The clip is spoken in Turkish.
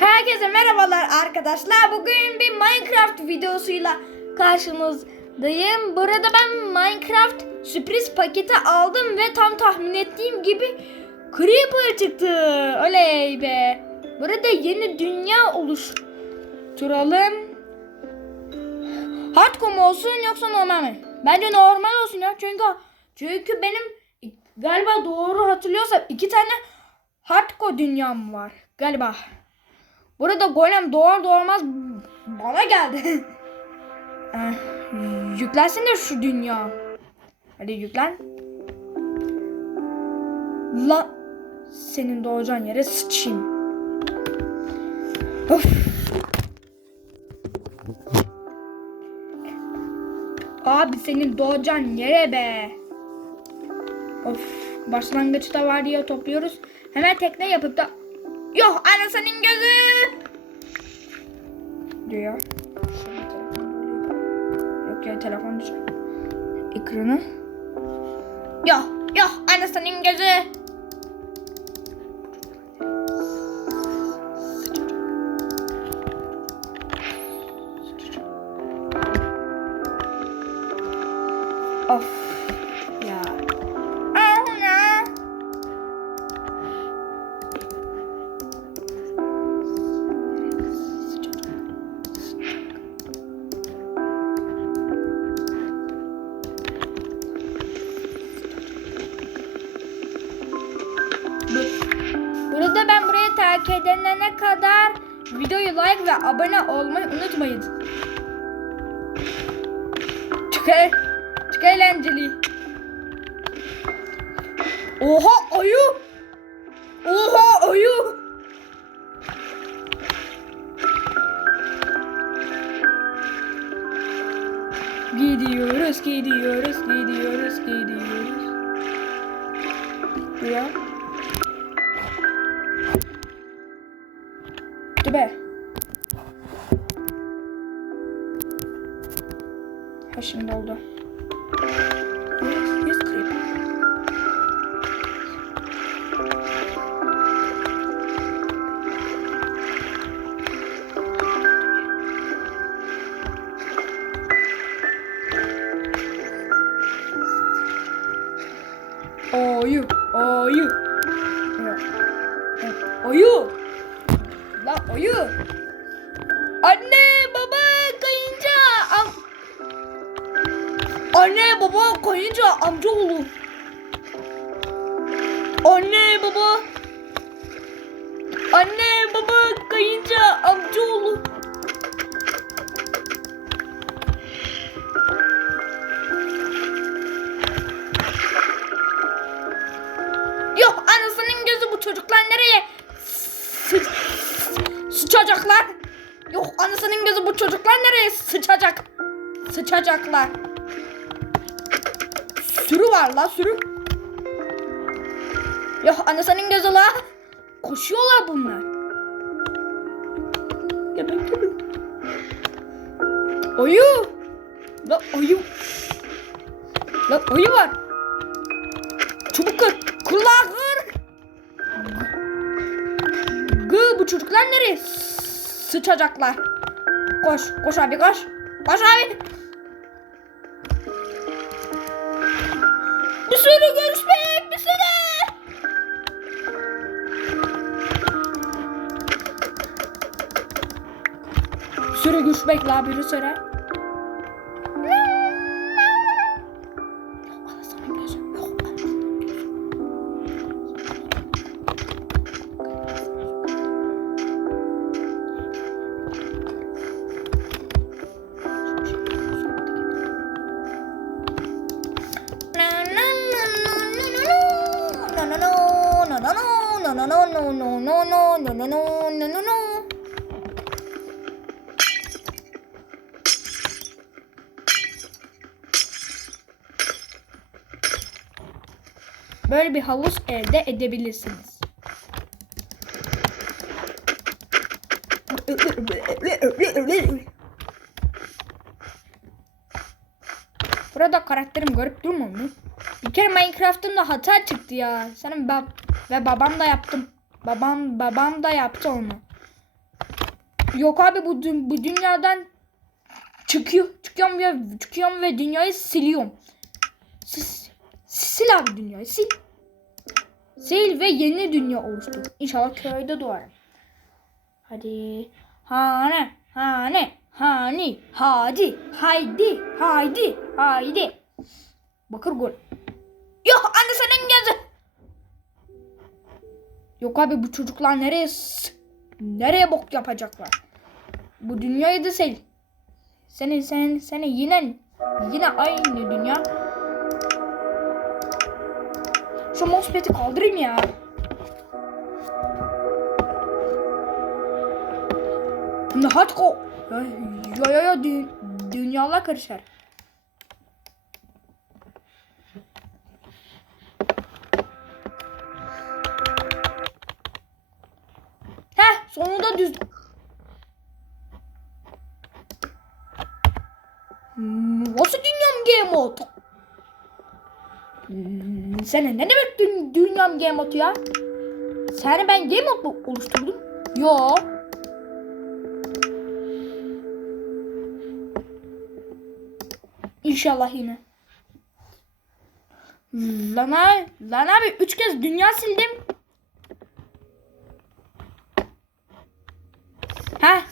Herkese merhabalar arkadaşlar. Bugün bir Minecraft videosuyla karşınızdayım. Burada ben Minecraft sürpriz paketi aldım ve tam tahmin ettiğim gibi Creeper çıktı. Oley be. Burada yeni dünya oluşturalım. Hardcore mu olsun yoksa normal mi? Bence normal olsun ya. Çünkü çünkü benim galiba doğru hatırlıyorsam iki tane hardcore dünyam var galiba. Burada golem doğar doğmaz bana geldi. eh, yüklensin de şu dünya. Hadi yüklen. La senin doğacağın yere sıçayım. Of. Abi senin doğacağın yere be. Of. Başlangıçta var diye topluyoruz. Hemen tekne yapıp da Yok anasının gözü. Diyor. Yok ya telefon düşer. Ekranı. Yok yok anasının gözü. Of. Terk edilene kadar videoyu like ve abone olmayı unutmayın. Çok, e- çok eğlenceli. Oha ayı. Oha ayı. Gidiyoruz, gidiyoruz, gidiyoruz, gidiyoruz. Ya. Dur be. Ha şimdi oldu. Yes, yes, creep. Ayı, ayı. Ayı. Anne, baba, kayınca. Am Anne, baba, kayınca, amcaoğlu. Anne, baba. Anne, baba, kayınca, sıçacaklar. Yok anasının gözü bu çocuklar nereye sıçacak? Sıçacaklar. Sürü var la sürü. Yok anasının gözü la. Koşuyorlar bunlar. Gebe gebe. Ayı. La ayı. La ayı var. Çabuk kır. Kulağı bu çocuklar nereye? Sıçacaklar. Koş. Koş abi koş. Koş abi. Bir sürü görüşmek bir sürü. Sürü görüşmek la bir sürü. Böyle bir havuz elde edebilirsiniz. Burada karakterim garip durmuyor mu? Bir kere Minecraft'ımda hata çıktı ya. Senin bab ve babam da yaptım. Babam babam da yaptı onu. Yok abi bu bu dünyadan çıkıyor çıkıyorum ve çıkıyorum ve dünyayı siliyorum. Sil, sil abi dünyayı sil. Sil ve yeni dünya oluştur. İnşallah köyde doğarım. Hadi. Hane, hane, hani, hadi, haydi, haydi, haydi. Bakır gol. Yok anne senin gözü. Yok abi bu çocuklar nereye nereye bok yapacaklar? Bu dünyayı da sil. Seni sen seni yine yine aynı dünya. Şu mousepad'i kaldırayım ya. Şimdi hadi ko. Ya ya ya dü- dünyalar karışar. Sonunda düz. Hmm, Nasıl dünyam game mode? Hmm, Sen ne demek dü- dünyam game mode ya? Seni ben game mode mu oluşturdum? Yo. İnşallah yine. Lan abi, lan abi üç kez dünya sildim. Ha